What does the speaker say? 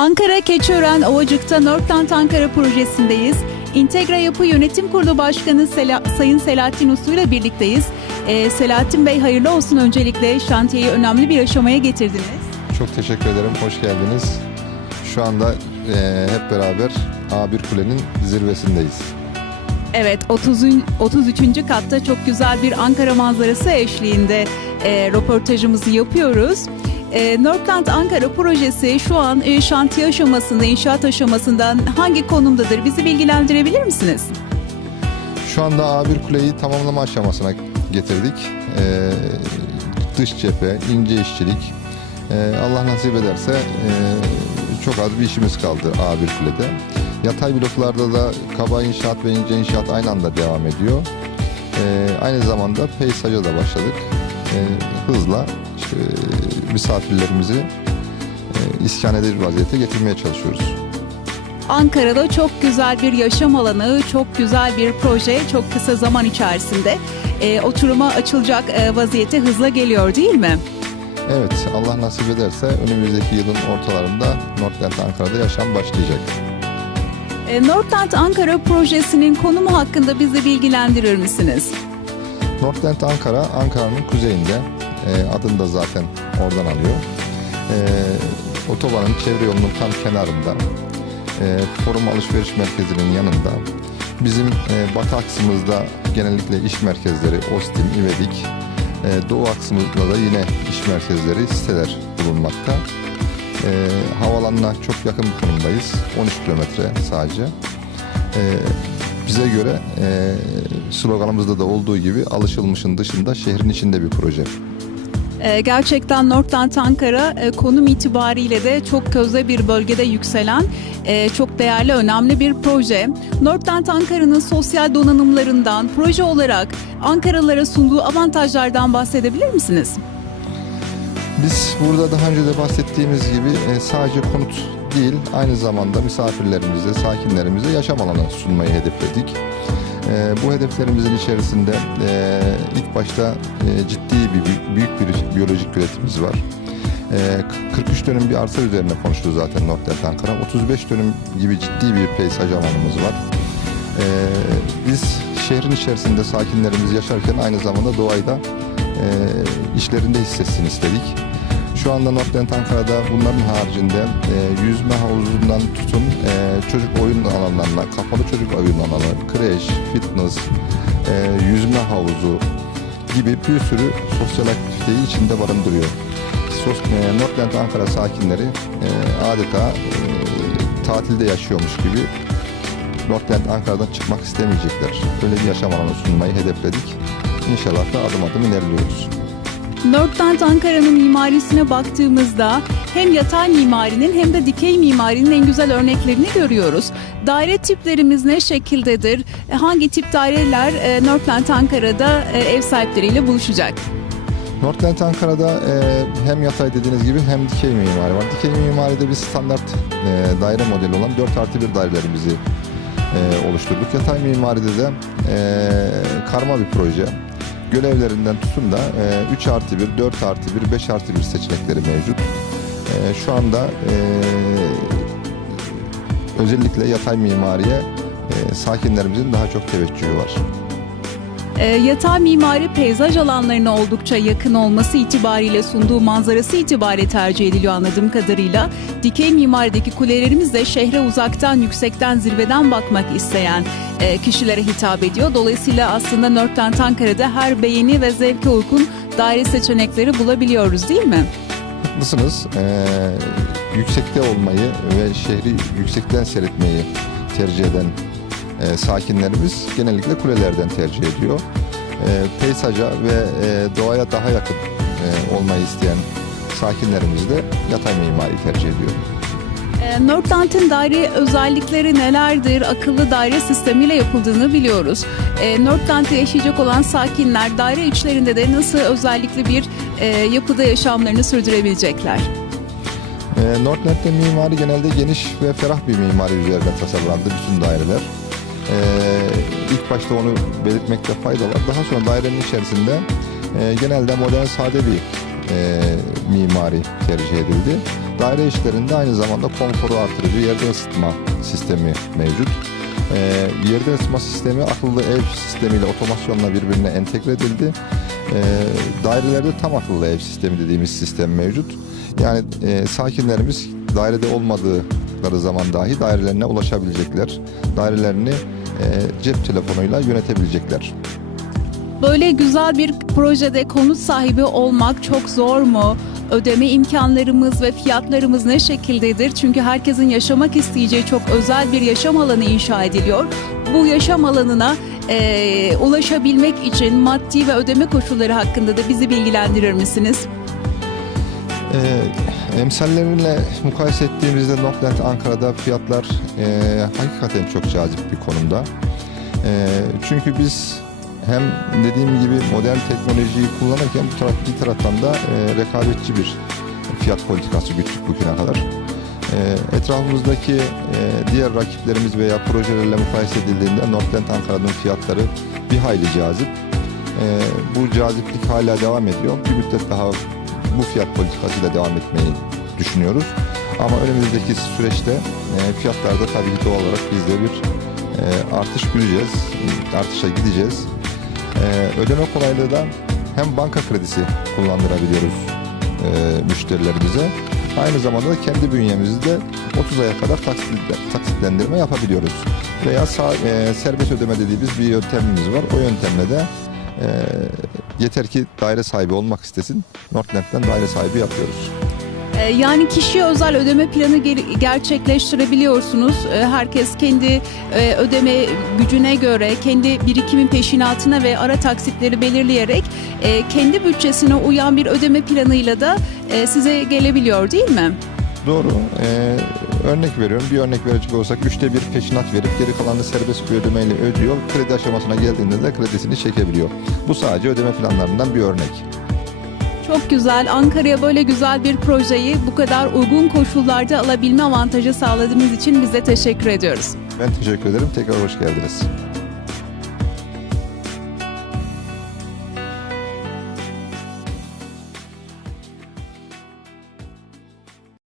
Ankara Keçiören Ovacık'ta Northland Ankara projesindeyiz. İntegra Yapı Yönetim Kurulu Başkanı Sela- Sayın Selahattin Uslu ile birlikteyiz. Ee, Selahattin Bey hayırlı olsun öncelikle şantiyeyi önemli bir aşamaya getirdiniz. Çok teşekkür ederim. Hoş geldiniz. Şu anda e, hep beraber A1 Kule'nin zirvesindeyiz. Evet 30. 33. katta çok güzel bir Ankara manzarası eşliğinde e, röportajımızı yapıyoruz. E, Northland Ankara projesi şu an e, şantiye aşamasında, inşaat aşamasında hangi konumdadır? Bizi bilgilendirebilir misiniz? Şu anda A1 Kule'yi tamamlama aşamasına getirdik. E, dış cephe, ince işçilik. E, Allah nasip ederse e, çok az bir işimiz kaldı A1 Kule'de. Yatay bloklarda da kaba inşaat ve ince inşaat aynı anda devam ediyor. E, aynı zamanda peysaja da başladık. E, hızla işte, misafirlerimizi e, iskan eder vaziyete getirmeye çalışıyoruz. Ankara'da çok güzel bir yaşam alanı, çok güzel bir proje çok kısa zaman içerisinde e, oturuma açılacak e, vaziyete hızla geliyor değil mi? Evet, Allah nasip ederse önümüzdeki yılın ortalarında Northland Ankara'da yaşam başlayacak. E, Northland Ankara projesinin konumu hakkında bizi bilgilendirir misiniz? Northland Ankara, Ankara'nın kuzeyinde. E, adını da zaten oradan alıyor. E, otobanın çevre yolunun tam kenarında. E, Forum Alışveriş Merkezi'nin yanında. Bizim e, batı aksımızda genellikle iş merkezleri, Ostim, İvedik. E, doğu aksımızda da yine iş merkezleri, siteler bulunmakta. E, havalanına çok yakın bir konumdayız. 13 kilometre sadece. E, bize göre e, sloganımızda da olduğu gibi alışılmışın dışında şehrin içinde bir proje. E, gerçekten Northland Ankara e, konum itibariyle de çok közde bir bölgede yükselen e, çok değerli, önemli bir proje. Northland Ankara'nın sosyal donanımlarından proje olarak Ankaralılara sunduğu avantajlardan bahsedebilir misiniz? Biz burada daha önce de bahsettiğimiz gibi e, sadece konut değil aynı zamanda misafirlerimize, sakinlerimize yaşam alanı sunmayı hedefledik. E, bu hedeflerimizin içerisinde e, ilk başta e, ciddi bir büyük bir biyolojik üretimimiz var. E, 43 dönüm bir arsa üzerine konuştu zaten Northland Ankara. 35 dönüm gibi ciddi bir peyzaj alanımız var. E, biz şehrin içerisinde sakinlerimiz yaşarken aynı zamanda doğayı da e, işlerinde hissetsin istedik. Şu anda Northland Ankara'da bunların haricinde e, yüzme havuzundan tutun e, çocuk oyun alanlarına, kapalı çocuk oyun alanı, kreş, fitness, e, yüzme havuzu gibi bir sürü sosyal aktiviteyi içinde barındırıyor. Sos, e, Northland Ankara sakinleri e, adeta e, tatilde yaşıyormuş gibi Northland Ankara'dan çıkmak istemeyecekler. Böyle bir yaşam alanı sunmayı hedefledik. İnşallah da adım adım ilerliyoruz. Northland Ankara'nın mimarisine baktığımızda hem yatay mimarinin hem de dikey mimarinin en güzel örneklerini görüyoruz. Daire tiplerimiz ne şekildedir? E, Hangi tip daireler e, Northland Ankara'da e, ev sahipleriyle buluşacak? Northland Ankara'da hem yatay dediğiniz gibi hem dikey mimari var. Dikey mimaride bir standart daire modeli olan 4 artı 1 dairelerimizi oluşturduk. Yatay mimaride de karma bir proje. Görevlerinden tutun da e, 3 artı 1, 4 artı 1, 5 artı 1 seçenekleri mevcut. E, şu anda e, özellikle yatay mimariye e, sakinlerimizin daha çok teveccühü var. E, yatay mimari peyzaj alanlarına oldukça yakın olması itibariyle sunduğu manzarası itibariyle tercih ediliyor anladığım kadarıyla. Dikey mimarideki kulelerimiz de şehre uzaktan, yüksekten, zirveden bakmak isteyen e, kişilere hitap ediyor. Dolayısıyla aslında Northland Ankara'da her beğeni ve zevke uygun daire seçenekleri bulabiliyoruz değil mi? Haklısınız. Ee, yüksekte olmayı ve şehri yüksekten seyretmeyi tercih eden e, sakinlerimiz genellikle kulelerden tercih ediyor. E, peysaja ve e, doğaya daha yakın e, olmayı isteyen sakinlerimiz de yatay mimari tercih ediyor. E, Northland'ın daire özellikleri nelerdir? Akıllı daire sistemiyle yapıldığını biliyoruz. E, Northland'da yaşayacak olan sakinler daire içlerinde de nasıl özellikle bir e, yapıda yaşamlarını sürdürebilecekler? E, Northland'de mimari genelde geniş ve ferah bir mimari üzerine tasarlandı bütün daireler. E, ilk başta onu belirtmekte fayda var. Daha sonra dairenin içerisinde e, genelde modern sade bir e, mimari tercih edildi. Daire işlerinde aynı zamanda konforu artırıcı yerden ısıtma sistemi mevcut. E, yerden ısıtma sistemi akıllı ev sistemiyle otomasyonla birbirine entegre edildi. E, dairelerde tam akıllı ev sistemi dediğimiz sistem mevcut. Yani e, sakinlerimiz dairede olmadıkları zaman dahi dairelerine ulaşabilecekler. Dairelerini cep telefonuyla yönetebilecekler. Böyle güzel bir projede konut sahibi olmak çok zor mu? Ödeme imkanlarımız ve fiyatlarımız ne şekildedir? Çünkü herkesin yaşamak isteyeceği çok özel bir yaşam alanı inşa ediliyor. Bu yaşam alanına eee, ulaşabilmek için maddi ve ödeme koşulları hakkında da bizi bilgilendirir misiniz? E, emsalleriyle mukayese ettiğimizde Nokland Ankara'da fiyatlar e, hakikaten çok cazip bir konumda. E, çünkü biz hem dediğim gibi modern teknolojiyi kullanırken bu taraf, bir taraftan da e, rekabetçi bir fiyat politikası güttük bugüne kadar. E, etrafımızdaki e, diğer rakiplerimiz veya projelerle mukayese edildiğinde Northland Ankara'nın fiyatları bir hayli cazip. E, bu caziplik hala devam ediyor. Bir müddet daha bu fiyat politikasıyla devam etmeyi düşünüyoruz. Ama önümüzdeki süreçte e, fiyatlarda tabii ki doğal olarak biz de bir e, artış göreceğiz, artışa gideceğiz. E, ödeme kolaylığı da hem banka kredisi kullandırabiliyoruz e, müşterilerimize. Aynı zamanda da kendi bünyemizde 30 aya kadar taksit- taksitlendirme yapabiliyoruz. Veya sağ, e, serbest ödeme dediğimiz bir yöntemimiz var. O yöntemle de e, yeter ki daire sahibi olmak istesin. Northland'den daire sahibi yapıyoruz. Ee, Yani kişiye özel ödeme planı ger- gerçekleştirebiliyorsunuz. Ee, Herkes kendi e, ödeme gücüne göre, kendi birikimin peşinatına ve ara taksitleri belirleyerek e, kendi bütçesine uyan bir ödeme planıyla da e, size gelebiliyor değil mi? Doğru. Ee, örnek veriyorum. Bir örnek verecek olsak üçte bir peşinat verip geri kalanını serbest ödemeyle ödüyor. Kredi aşamasına geldiğinde de kredisini çekebiliyor. Bu sadece ödeme planlarından bir örnek. Çok güzel. Ankara'ya böyle güzel bir projeyi bu kadar uygun koşullarda alabilme avantajı sağladığınız için bize teşekkür ediyoruz. Ben teşekkür ederim. Tekrar hoş geldiniz.